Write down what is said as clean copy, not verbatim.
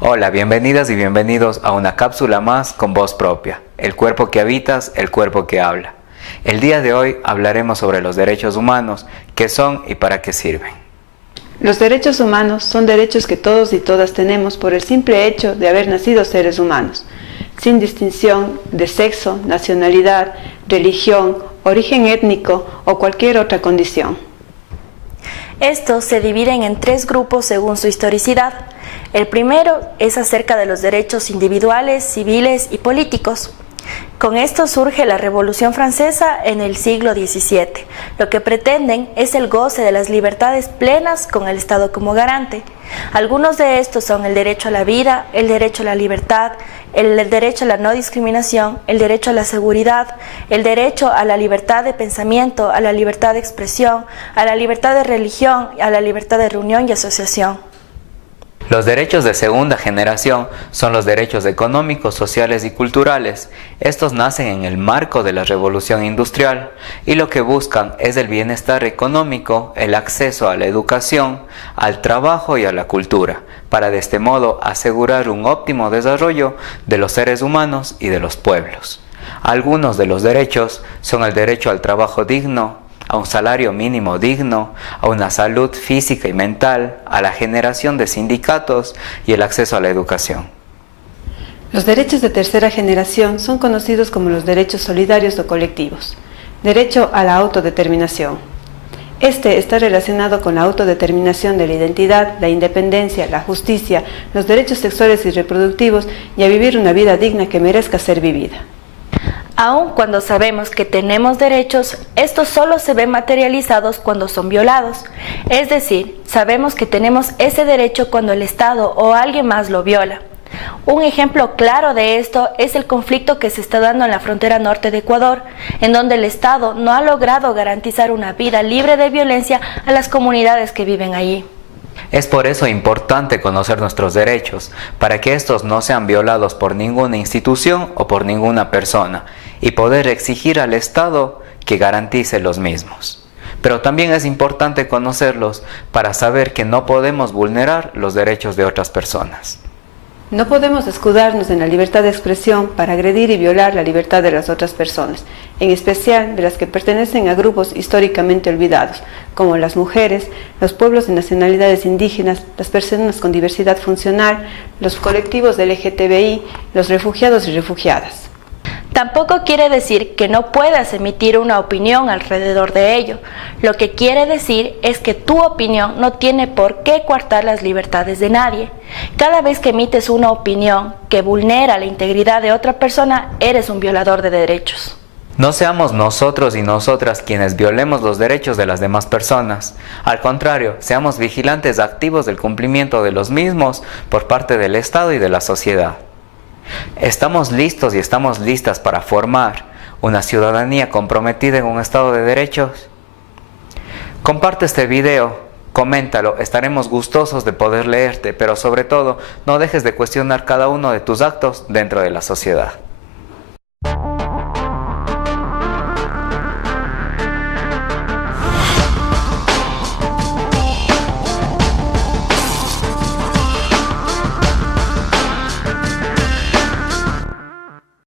Hola, bienvenidas y bienvenidos a una cápsula más con voz propia, el cuerpo que habitas, el cuerpo que habla. El día de hoy hablaremos sobre los derechos humanos, qué son y para qué sirven. Los derechos humanos son derechos que todos y todas tenemos por el simple hecho de haber nacido seres humanos, sin distinción de sexo, nacionalidad, religión, origen étnico o cualquier otra condición. Estos se dividen en tres grupos según su historicidad. El primero es acerca de los derechos individuales, civiles y políticos. Con esto surge la Revolución Francesa en el siglo XVII. Lo que pretenden es el goce de las libertades plenas con el Estado como garante. Algunos de estos son el derecho a la vida, el derecho a la libertad, el derecho a la no discriminación, el derecho a la seguridad, el derecho a la libertad de pensamiento, a la libertad de expresión, a la libertad de religión, a la libertad de reunión y asociación. Los derechos de segunda generación son los derechos económicos, sociales y culturales. Estos nacen en el marco de la revolución industrial y lo que buscan es el bienestar económico, el acceso a la educación, al trabajo y a la cultura, para de este modo asegurar un óptimo desarrollo de los seres humanos y de los pueblos. Algunos de los derechos son el derecho al trabajo digno, a un salario mínimo digno, a una salud física y mental, a la generación de sindicatos y el acceso a la educación. Los derechos de tercera generación son conocidos como los derechos solidarios o colectivos. Derecho a la autodeterminación. Este está relacionado con la autodeterminación de la identidad, la independencia, la justicia, los derechos sexuales y reproductivos y a vivir una vida digna que merezca ser vivida. Aun cuando sabemos que tenemos derechos, estos solo se ven materializados cuando son violados. Es decir, sabemos que tenemos ese derecho cuando el Estado o alguien más lo viola. Un ejemplo claro de esto es el conflicto que se está dando en la frontera norte de Ecuador, en donde el Estado no ha logrado garantizar una vida libre de violencia a las comunidades que viven allí. Es por eso importante conocer nuestros derechos, para que estos no sean violados por ninguna institución o por ninguna persona, y poder exigir al Estado que garantice los mismos. Pero también es importante conocerlos para saber que no podemos vulnerar los derechos de otras personas. No podemos escudarnos en la libertad de expresión para agredir y violar la libertad de las otras personas, en especial de las que pertenecen a grupos históricamente olvidados, como las mujeres, los pueblos de nacionalidades indígenas, las personas con diversidad funcional, los colectivos de LGTBI, los refugiados y refugiadas. Tampoco quiere decir que no puedas emitir una opinión alrededor de ello. Lo que quiere decir es que tu opinión no tiene por qué coartar las libertades de nadie. Cada vez que emites una opinión que vulnera la integridad de otra persona, eres un violador de derechos. No seamos nosotros y nosotras quienes violemos los derechos de las demás personas. Al contrario, seamos vigilantes activos del cumplimiento de los mismos por parte del Estado y de la sociedad. ¿Estamos listos y estamos listas para formar una ciudadanía comprometida en un Estado de derechos? Comparte este video, coméntalo, estaremos gustosos de poder leerte, pero sobre todo, no dejes de cuestionar cada uno de tus actos dentro de la sociedad.